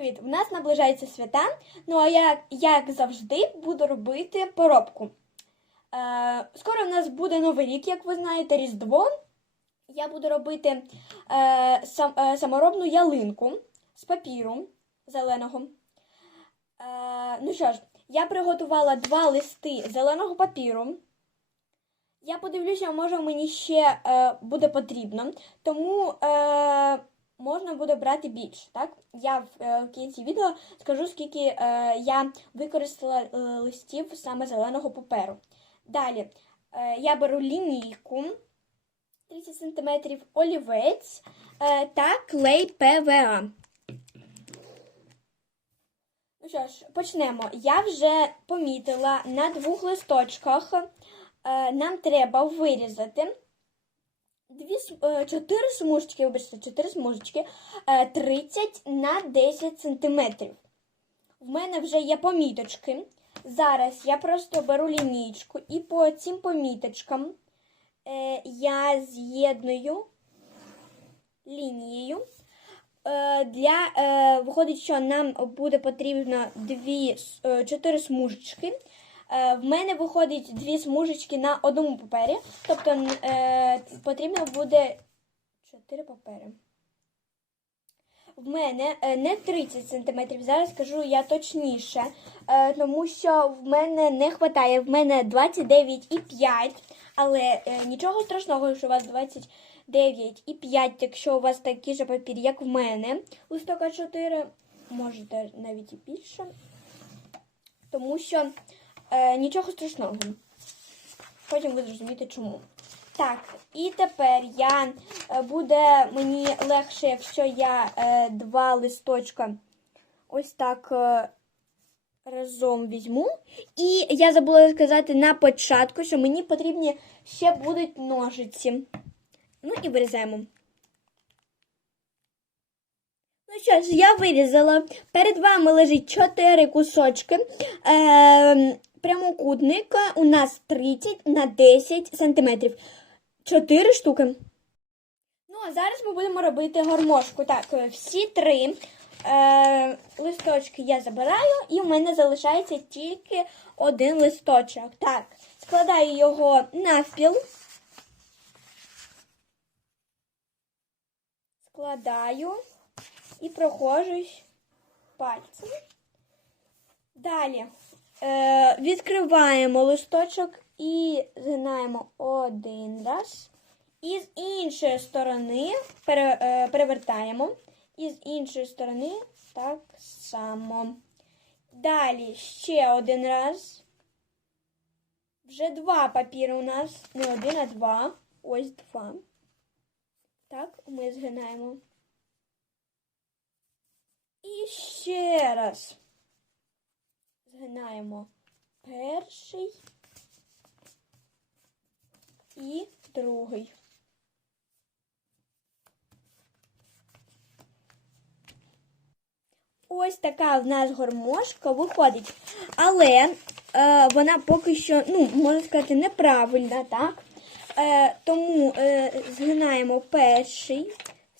привіт! У нас наближається свята. Ну а я, як завжди, буду робити поробку. Е, скоро в нас буде Новий рік, як ви знаєте, Різдво. Я буду робити е, сам, е, саморобну ялинку з папіру зеленого. Е, ну що ж, я приготувала два листи зеленого папіру. Я подивлюся, може мені ще е, буде потрібно. Тому е, можна буде брати більше. Так? Я в, е, кінці відео скажу, скільки е, я використала е, листів саме зеленого паперу. Далі е, я беру лінійку 30 см, олівець е, та клей ПВА. Ну що ж, почнемо. Я вже помітила на двох листочках. е, Нам треба вирізати дві, е, чотири смужечки, вибачте, чотири смужечки, е, 30 на 10 сантиметрів. В мене вже є поміточки. Зараз я просто беру лінійку і по цим поміточкам е, я з'єдную лінією. Е, для, е, виходить, що нам буде потрібно дві, с- е, чотири смужечки. Е, в мене виходить дві смужечки на одному папері. Тобто е, потрібно буде чотири папери. В мене е, не 30 см, зараз скажу я точніше, тому що в мене не вистачає, в мене 29,5, але нічого страшного, що у вас 29,5, якщо у вас такий же папір, як в мене, листок А4, можете навіть і більше, тому що е, нічого страшного. Потім ви зрозумієте чому. Так, і тепер я е, буде мені легше, якщо я е, два листочка ось так е, разом візьму. І я забула сказати на початку, що мені потрібні ще будуть ножиці. Ну і вирізаємо. Ну що ж, я вирізала. Перед вами лежить 4 кусочки. Е, прямокутник у нас 30 на 10 сантиметрів. 4 штуки. Ну, а зараз ми будемо робити гармошку. Так, е, всі три е, листочки я забираю, і в мене залишається тільки один листочок. Так, складаю його навпіл. Складаю і проходжусь пальцем. Далі е, відкриваємо листочок і згинаємо один раз. І з іншої сторони пере, е, перевертаємо. І з іншої сторони так само. Далі ще один раз. Вже два папіри у нас. Не один, а два. Ось два. Так, ми згинаємо. І ще раз. Згинаємо перший і другий. Ось така в нас гармошка виходить. Але е, вона поки що, ну, можна сказати, неправильна, так? Е, тому е, згинаємо перший.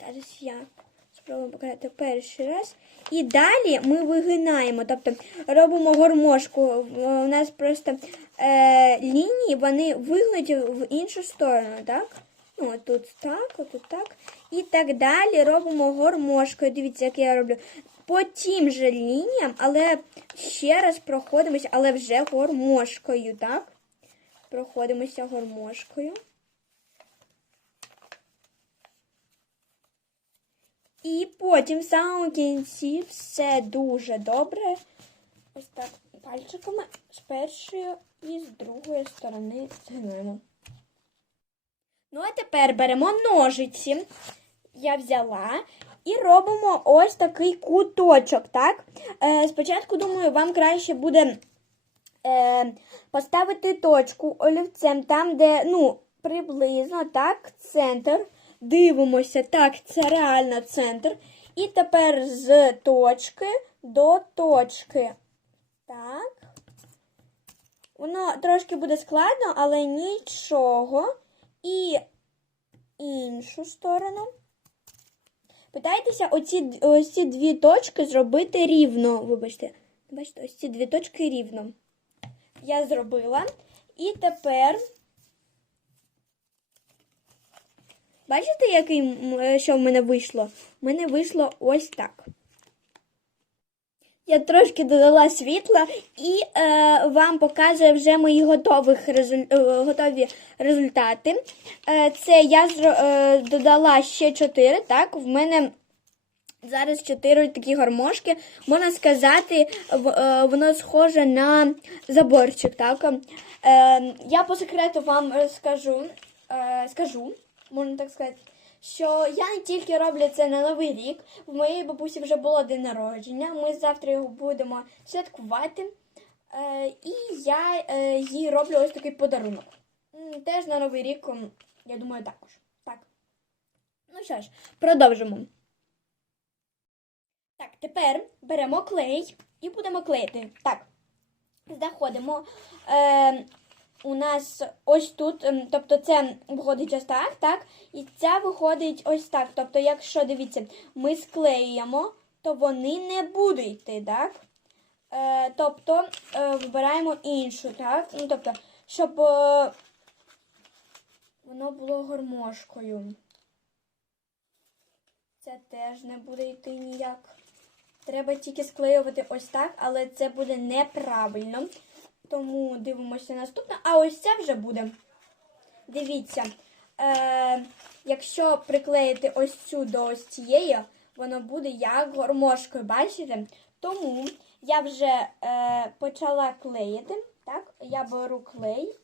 Зараз я спробую показати перший раз. І далі ми вигинаємо, тобто робимо гармошку. У нас просто е, лінії, вони вигнуті в іншу сторону, так? Ну, тут так, отут так. І так далі робимо гармошкою. Дивіться, як я роблю. По тим же лініям, але ще раз проходимося, але вже гармошкою, так? Проходимося гармошкою. І потім в самому кінці все дуже добре. Ось так пальчиками з першої і з другої сторони згинаємо. Ну, а тепер беремо ножиці. Я взяла і робимо ось такий куточок, так? Е, спочатку, думаю, вам краще буде е, поставити точку олівцем там, де, ну, приблизно так, центр. Дивимося, так, це реально центр. І тепер з точки до точки. Так. Воно трошки буде складно, але нічого. І іншу сторону. Питайтеся оці, ось дві точки зробити рівно. Вибачте, бачите, ось ці дві точки рівно. Я зробила. І тепер. Бачите, який, е, що в мене вийшло? У мене вийшло ось так. Я трошки додала світла і е, вам показую вже мої готових резуль... е, готові результати. Е, це я е, додала ще 4, так? В мене зараз 4 такі гармошки. Можна сказати, е, воно схоже на заборчик, так? Я по секрету вам розкажу, скажу, можна так сказати. Що я не тільки роблю це на новий рік. В моєї бабусі вже було день народження. Ми завтра його будемо святкувати. Е, і я е, їй роблю ось такий подарунок. Теж на новий рік, я думаю, також. Так. Ну що ж, продовжимо. Так, тепер беремо клей і будемо клеїти. Так, заходимо. Е, у нас ось тут, ем, тобто це виходить ось так, так? І ця виходить ось так. Тобто, якщо дивіться, ми склеюємо, то вони не будуть йти, так? Е, тобто е, вибираємо іншу, так? Ну, тобто, щоб е, воно було гармошкою. Це теж не буде йти ніяк. Треба тільки склеювати ось так, але це буде неправильно. Тому дивимося наступне. А ось це вже буде. Дивіться, е, якщо приклеїти ось цю до ось цієї, воно буде як гармошкою, бачите? Тому я вже е, почала клеїти. Так, я беру клей,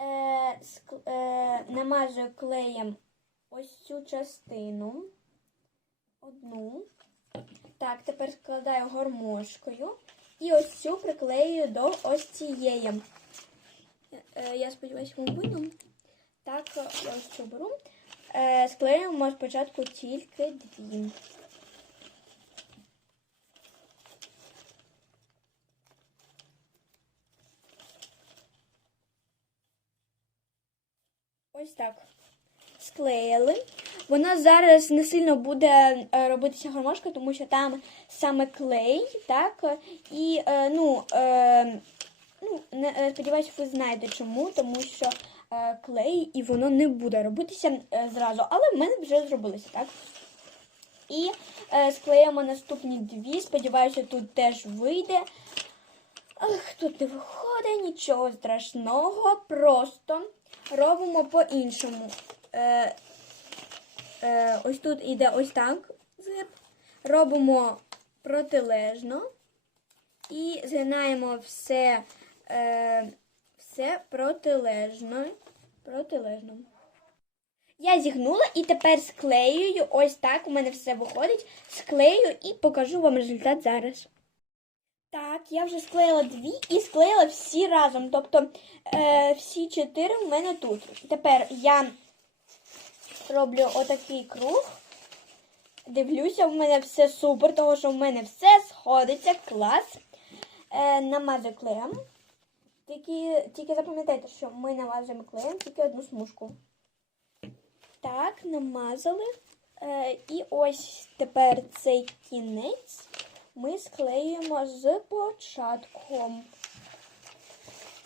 е, е, намазую клеєм ось цю частину. Одну. Так, тепер складаю гармошкою. І ось цю приклею до ось цієї. Е, Я сподіваюся, вам видно. Так, я ось цю беру. Е, Склеюємо спочатку тільки дві. Ось так. Склеїли. Вона зараз не сильно буде е, робитися гармошка, тому що там саме клей, так? І е, ну, е, ну сподіваюся, ви знаєте чому, тому що клей і воно не буде робитися зразу, але в мене вже зробилося, так? І склеїмо наступні дві. Сподіваюся, тут теж вийде. Ах, тут не виходить нічого страшного. Просто робимо по-іншому. Ось тут іде ось так згиб. Робимо протилежно і згинаємо все, е, все протилежно. протилежно. Я зігнула і тепер склеюю. Ось так у мене все виходить. Склею і покажу вам результат зараз. Так, я вже склеїла дві і склеїла всі разом. Тобто е, всі чотири в мене тут. Тепер я роблю отакий круг. Дивлюся, в мене все супер, тому що в мене все сходиться, клас. Е, намазую клеєм. Тільки, тільки запам'ятайте, що ми намазуємо клеєм тільки одну смужку. Так, намазали. Е, і ось тепер цей кінець ми склеюємо з початком.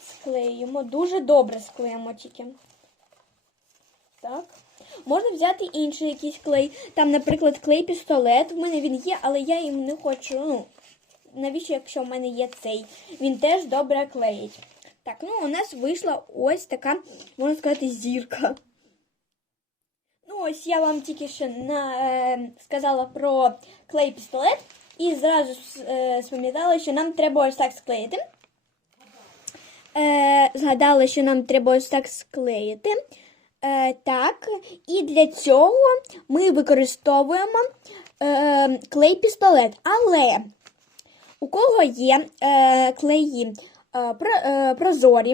Склеюємо. Дуже добре склеїмо тільки. Так. Можна взяти інший якийсь клей. Там, наприклад, клей-пістолет. У мене він є, але я їм не хочу. Ну, навіщо, якщо в мене є цей? Він теж добре клеїть. Так, ну у нас вийшла ось така, можна сказати, зірка. Ну, ось я вам тільки що на, е, сказала про клей-пістолет. І зразу е, спам'ятала, що нам треба ось так склеїти. Е, згадала, що нам треба ось так склеїти. Е, так, і для цього ми використовуємо е, клей-пістолет. Але у кого є е, клеї е, про, е, прозорі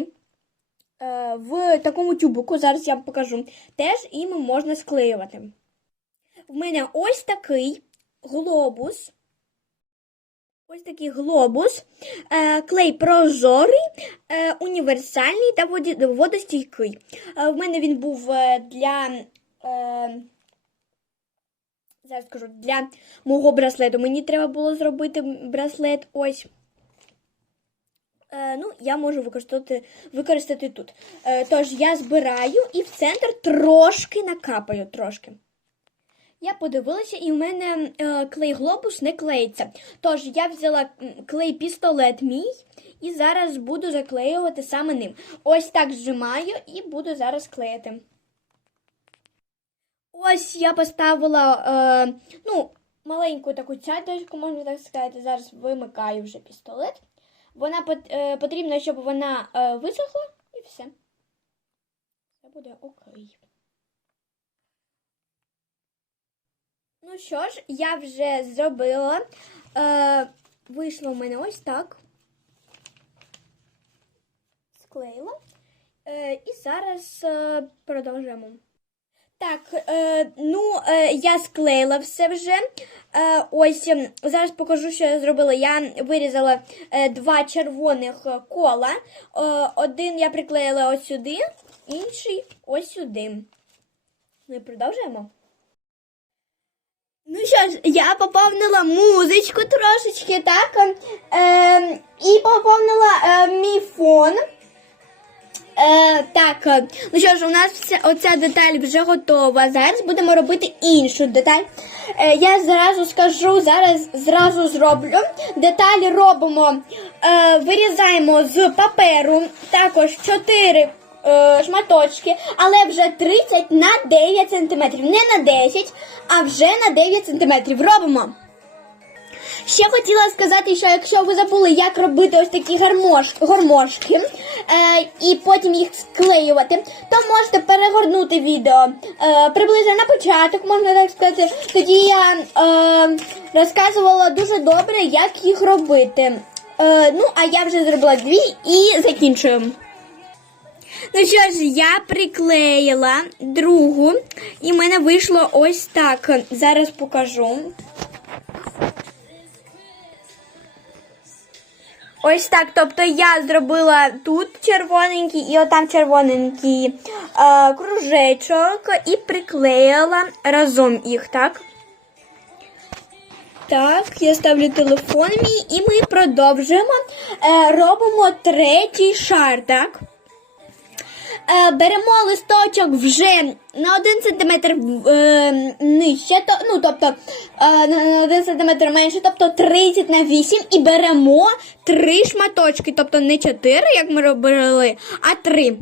е, в такому тюбику, зараз я вам покажу, теж їм можна склеювати. В мене ось такий глобус. Ось такий глобус, е, клей прозорий, е, універсальний та водостійкий. Е, В мене він був для, Зараз скажу, для мого браслету мені треба було зробити браслет ось. Ну, я можу використати, використати тут. Тож я збираю і в центр трошки накапаю. Трошки. Я подивилася, і в мене е, клей глобус не клеїться. Тож я взяла клей пістолет мій і зараз буду заклеювати саме ним. Ось так зжимаю і буду зараз клеїти. Ось я поставила е, ну, маленьку таку цяточку, можна так сказати. Зараз вимикаю вже пістолет. Вона е, потрібно, щоб вона е, висохла і все. Це буде окей. Ну що ж, я вже зробила. Е, вийшло в мене ось так. Склеїла. Е, і зараз е, продовжуємо. Так, е, ну е, я склеїла все вже. Е, ось ем, зараз покажу, що я зробила. Я вирізала е, два червоних кола. Е, один я приклеїла ось сюди, інший ось сюди. Ми продовжуємо. Я поповнила музичку трошечки, так? Е, і поповнила е, мій фон. Е, так, е, ну що ж, у нас вся, оця деталь вже готова. Зараз будемо робити іншу деталь. Е, я зразу скажу, зараз зразу зроблю. Деталі робимо, е, вирізаємо з паперу також 4 е, шматочки, але вже 30 на 9 см. Не на 10, а вже на 9 см. Робимо. Ще хотіла сказати, що якщо ви забули, як робити ось такі гармош, гормошки е, і потім їх склеювати, то можете перегорнути відео е, приблизно на початок, можна так сказати. Тоді я е, розказувала дуже добре, як їх робити. Е, ну, а я вже зробила дві і закінчуємо. Ну що ж, я приклеїла другу, і в мене вийшло ось так. Зараз покажу. Ось так. Тобто я зробила тут червоненький і отам червоненький е, кружечок і приклеїла разом їх, так? Так, я ставлю телефон мій і ми продовжуємо. Е, робимо третій шар, так? Е, беремо листочок вже на 1 см е, нижче, ну, тобто е, на 1 см менше, тобто 30 на 8 і беремо 3 шматочки, тобто не 4, як ми робили, а 3.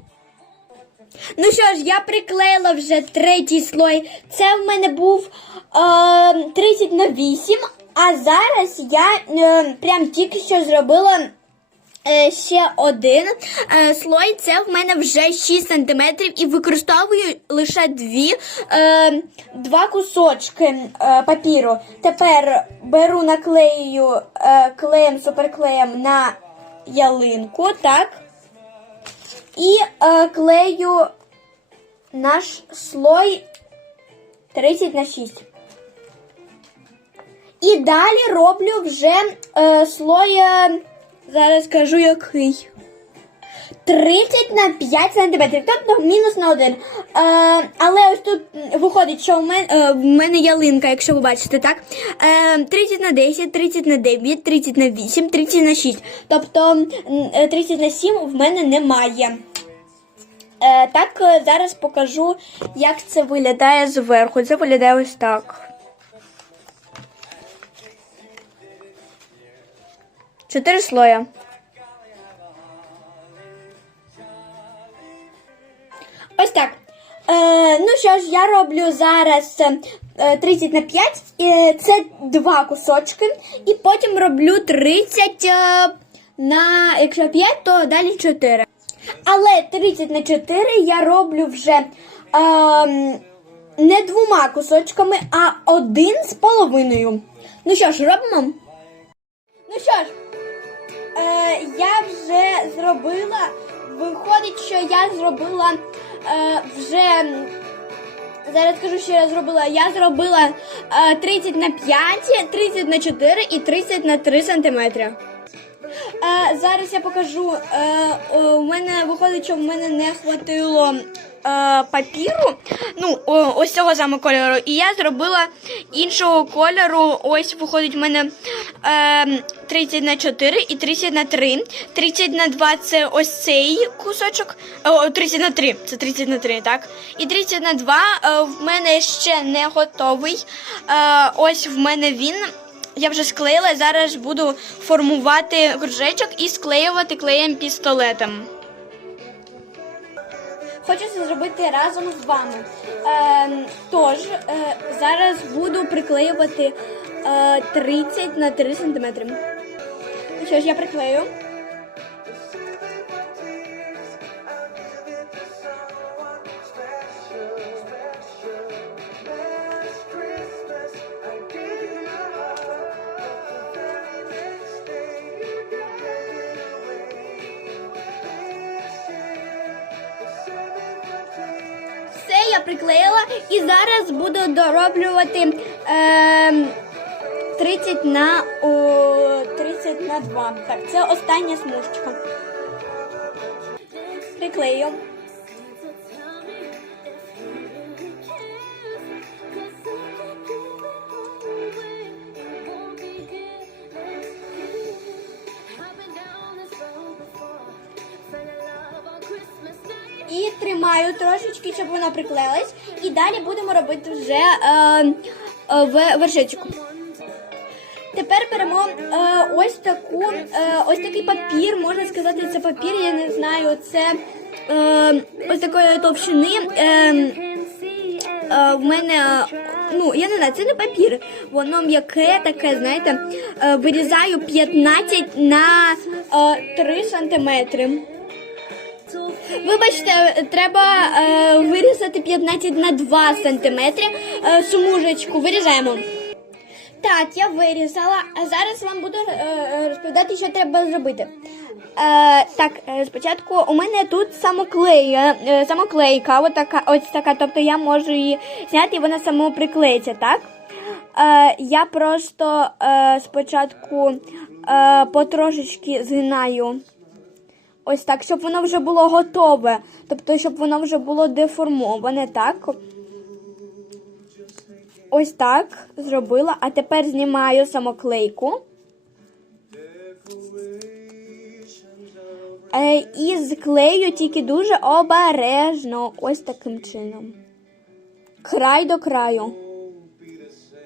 Ну що ж, я приклеїла вже третій слой. Це в мене був е, 30 на 8, а зараз я е, прям тільки що зробила. Е, ще один е, слой. Це в мене вже 6 см і використовую лише дві, е, два кусочки папіру. Тепер беру наклею клеєм суперклеєм на ялинку, так? І клею наш слой 30 на 6. І далі роблю вже е, слой. Е, Зараз скажу який. 30 на 5 сантиметрів, тобто мінус на 1. Е, але ось тут виходить, що в мене, е, в мене ялинка, якщо ви бачите, так? Е, 30 на 10, 30 на 9, 30 на 8, 30 на 6. Тобто е, 30 на 7 в мене немає. Е, так, е, зараз покажу, як це виглядає зверху. Це виглядає ось так. Чотири слоя. Ось так. Е, ну що ж, я роблю зараз е, 30 на 5. Е, це два кусочки. І потім роблю 30 е, на, якщо 5, то далі 4. Але 30 на 4 я роблю вже е, не двома кусочками, а один з половиною. Ну що ж, робимо? Ну що ж, е, я вже зробила. Виходить, що я зробила е, вже. Зараз скажу, що я зробила. Я зробила е, 30 на 5, 30 на 4 і 30 на 3 сантиметри. Е, зараз я покажу. Е, о, у мене виходить, що в мене не хватило е, папіру. Ну, о, ось цього саме кольору. І я зробила іншого кольору. Ось виходить в мене е, 30 на 4 і 30 на 3. 30 на 2 це ось цей кусочок. О, 30 на 3. Це 30 на 3, так? І 30 на 2 е, в мене ще не готовий. Е, ось в мене він. Я вже склеїла, зараз буду формувати кружечок і склеювати клеєм пістолетом. Хочу це зробити разом з вами. Е, тож, е, зараз буду приклеювати е, 30 на 3 см. Що ж, я приклею. Я приклеїла і зараз буду дороблювати е, 30 на о, 30 на 2. Так, це остання смужечка. Приклею. Щоб вона приклеїлась. І далі будемо робити вже е, е, вершечку. Тепер беремо е, ось таку, е, ось такий папір, можна сказати, це папір, я не знаю, це е, ось такої товщини. Е, е, в мене, ну, я не знаю, це не папір, воно м'яке таке, знаєте, е, вирізаю 15 на е, 3 сантиметри. Вибачте, треба е, вирізати 15 на 2 сантиметри е, смужечку. Вирізаємо. Так, я вирізала. А зараз вам буду е, розповідати, що треба зробити. Е, так, е, спочатку у мене тут самоклея, е, самоклейка, от така, ось така, тобто я можу її зняти і вона самоприклеїться, так? Е, я просто е, спочатку е, потрошечки згинаю. Ось так, щоб воно вже було готове. Тобто, щоб воно вже було деформоване, так? Ось так зробила. А тепер знімаю самоклейку. Е, і склею тільки дуже обережно. Ось таким чином. Край до краю.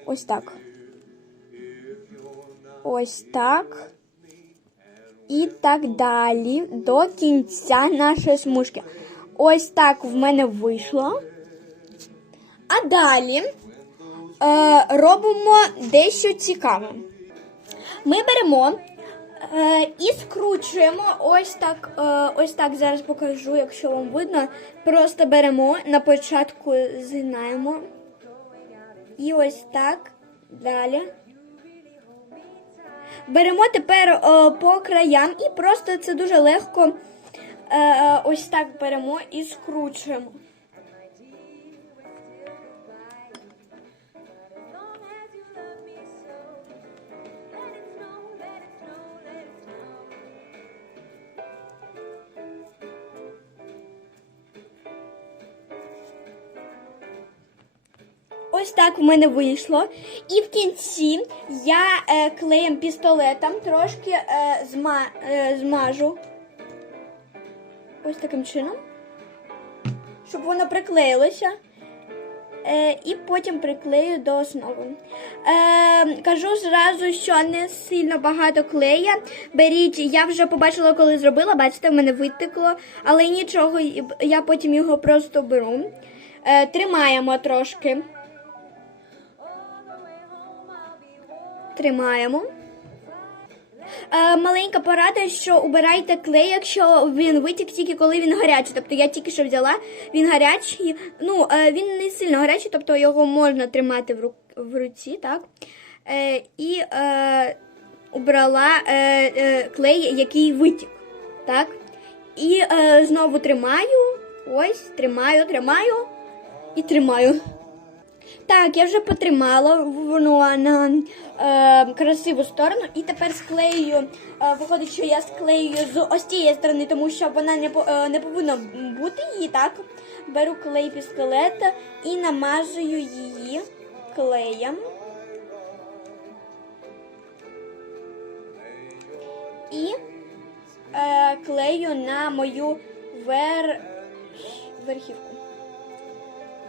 Ось так. Ось так. І так далі до кінця нашої смужки. Ось так в мене вийшло. А далі е, робимо дещо цікаве. Ми беремо е, і скручуємо ось так. Е, ось так зараз покажу, якщо вам видно. Просто беремо на початку згинаємо. І ось так далі. Беремо тепер о, по краям і просто це дуже легко е, е, ось так беремо і скручуємо. Ось так в мене вийшло. І в кінці я е, клеєм пістолетом трошки е, зма, е, змажу. Ось таким чином. Щоб воно приклеїлося. Е, і потім приклею до основи. Е, кажу зразу, що не сильно багато клея. Беріть, я вже побачила, коли зробила, бачите, в мене витекло, але нічого, я потім його просто беру. Е, тримаємо трошки. Тримаємо. Е, маленька порада, що убирайте клей, якщо він витік тільки коли він гарячий. Тобто я тільки що взяла, він гарячий. Ну, е, він не сильно гарячий, тобто його можна тримати в, ру, в руці, так? Е, і е, убрала е, е, клей, який витік. Так? І е, знову тримаю. Ось, тримаю, тримаю і тримаю. Так, я вже потримала воно на е, красиву сторону і тепер склею. Е, виходить, що я склею з ось цієї сторони, тому що вона не, е, не повинна бути її, так? Беру клей пістолета і намажую її клеєм. І е, клею на мою вер... верхівку.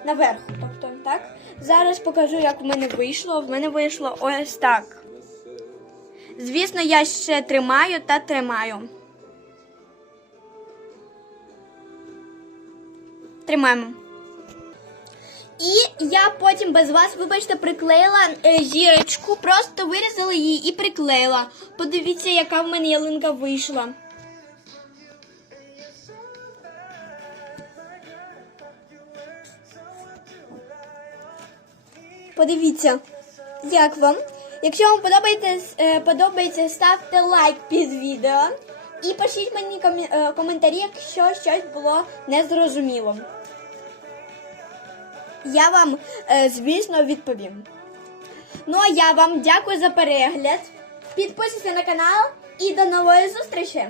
Наверху, тобто, так? Зараз покажу, як в мене вийшло. В мене вийшло ось так. Звісно, я ще тримаю та тримаю. Тримаємо. І я потім без вас, вибачте, приклеїла е, зірочку, просто вирізала її і приклеїла. Подивіться, яка в мене ялинка вийшла. Подивіться, як вам. Якщо вам подобається, е, подобається, ставте лайк під відео і пишіть мені е, коментарі, якщо щось було незрозуміло. Я вам, е, звісно, відповім. Ну а я вам дякую за перегляд. Підписуйтесь на канал і до нової зустрічі!